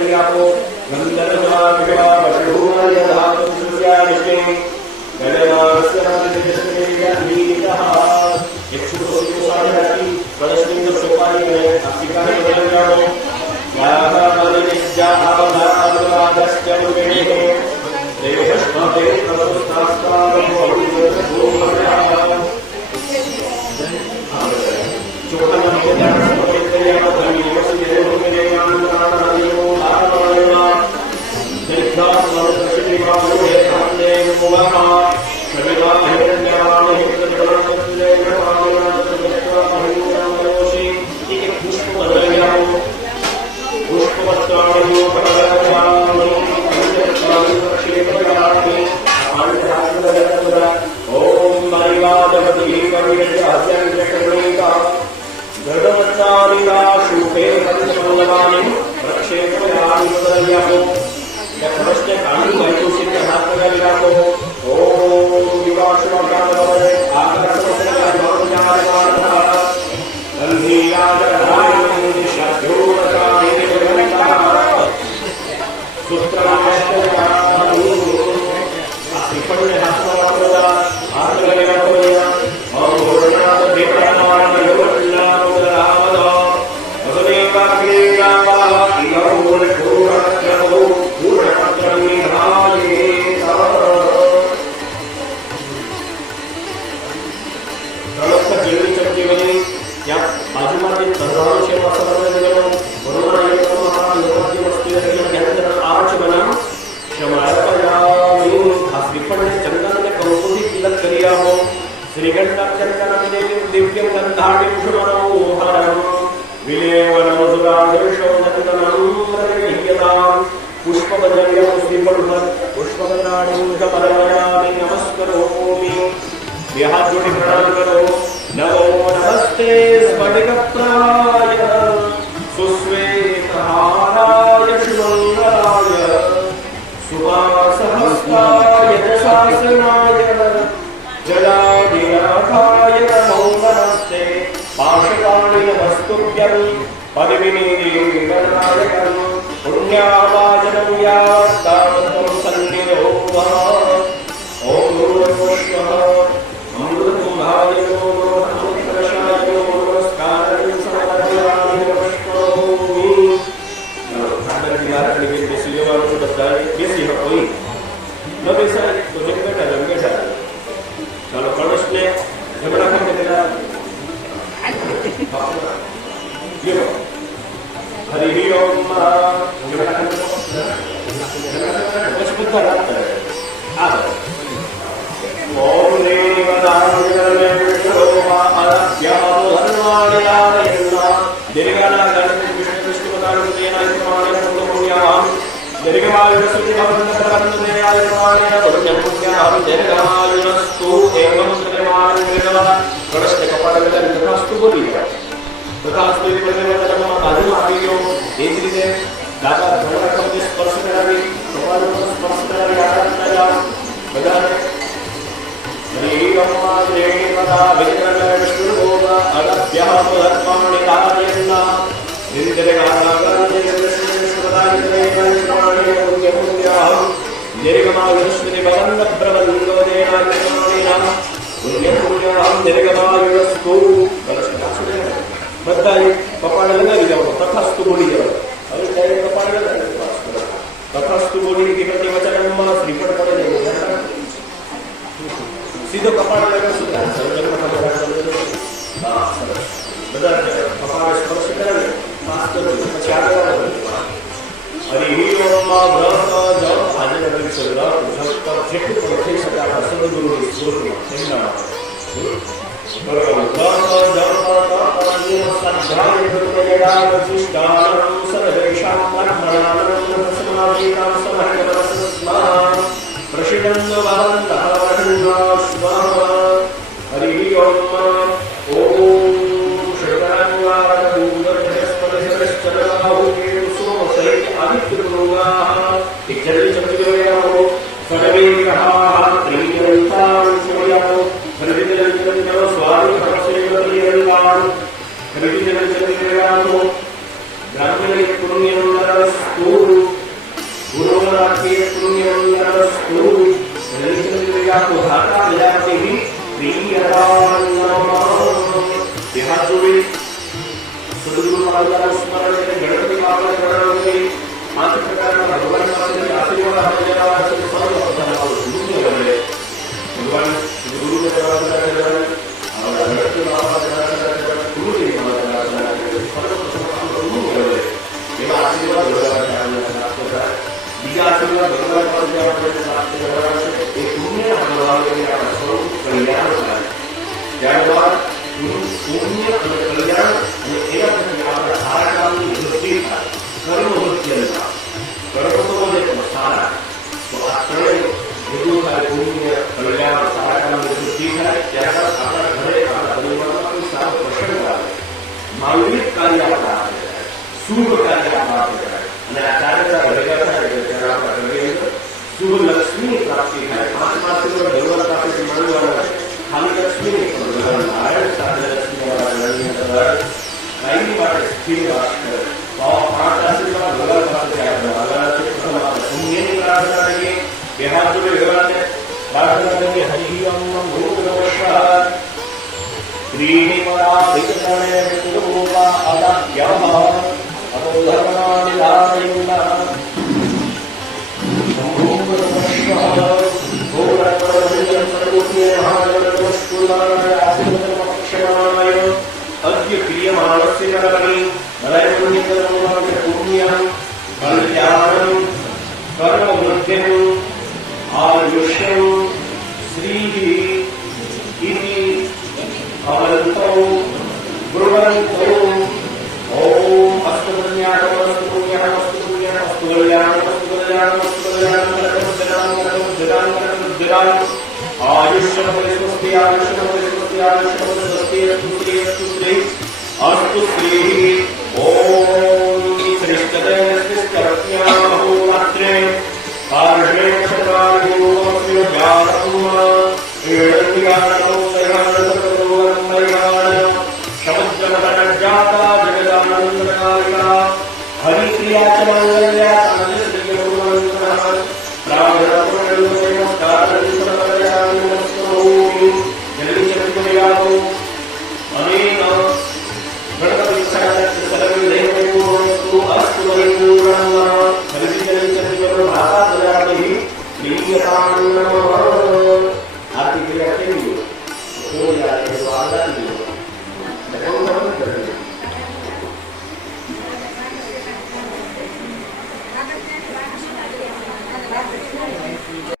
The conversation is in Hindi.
करियापो गंधर्वा विवा वशूर यधातु सुस्यानिष्टे गणवास्यादिजस्मेया नीतः यक्षुतो साधति प्रदर्शनी सोपानी में असिकाने बदलावो याः बलिज्जाः बलादस्त्य मुनिः देवस्मते प्रवस्तास्तावो Gracias. नरस्तु गुरुरात्ये पुण्यं नरस्तु नरेन्द्रियाको धाता प्रजापतिः प्रीयतां नमः देहातुवे सद्गुरु महाराज स्मरण करके गणपति बाबा चढ़ावे पांच प्रकार का भगवान पासे आशीर्वाद हमें देना है सर्व प्रकार गुरु ने बोले भगवान गुरु ने चढ़ावे और गणपति बाबा चढ़ावे गुरु ने चढ़ावे सर्व प्रकार गुरु ने बोले ये आशीर्वाद भगवान का बीजा आशीर्वाद भगवान पासे प्राप्त करवाना एक पुण्य भगवान के लिए स्वरूप कल्याण होता है त्यागवाद पुण्य અને કલ્યાણ અને એના પછી આપણા સારા કામની વૃદ્ધિ થાય કર્મ વૃદ્ધિ થાય કર્મ તો બોલે સારા તો આ ત્રણેય ભેગું થાય પુણ્ય કલ્યાણ સારા કામની વૃદ્ધિ થાય ત્યારબાદ આપણા ઘરે આપણા પરિવારમાં કોઈ સારો પ્રસંગ આવે માનવિક કાર્ય આપણા હાથે થાય શુભ કાર્ય આપણા હાથે થાય અને આ કાર્યના ભેગા થાય એટલે ત્યારે આપણા ઘરની અંદર શુભ લક્ષ્મીની પ્રાપ્તિ થાય પાંચ માસથી ભગવાન પાસેથી માંગવાના છે खाली लक्ष्मी नारायण साधन लक्ष्मी कायमी માટે સ્થિર વાત કરે તો પાંચ આશીર્વાદ ભગવાન પાસે ભગવાન પ્રથમ પુણ્યની પ્રાર્થના કરીએ બે હાથ જોડે ભગવાનને પ્રાર્થના કરીએ હરિ ઓમ નમો નમઃ શ્રી પરાધિકરણે વિષ્ણુરૂપા અદાખ્યઃ અબોધર્મણા નિધારયુના ઓમ નમઃ अद्य क्रियमाणस्य कर्मणि मलयपुण्यकर्मणि पुण्यं कल्याणं कर्मवृद्धिं आयुष्यं श्रीः इति अवन्तौ ब्रुवन्तौ ॐ अस्तु पुण्याकमस्तु पुण्याकमस्तु पुण्याकमस्तु कल्याणमस्तु कल्याणमस्तु कल्याणं आयुष्यमपि स्वस्ति आयुष्यमपि स्वस्ति आयुष्यमपि स्वस्ति अस्तु श्री अस्तु श्रीः ॐ श्रीष्टते श्रीष्टरत्न्याहो मात्रे कार्षे क्षत्रादिगोपस्य ज्ञानम् एडन्यानौ सैहानसर्वोगं मैहान समुद्रमतनजाता जगदानन्दकारिका हरिक्रिया च मङ्गल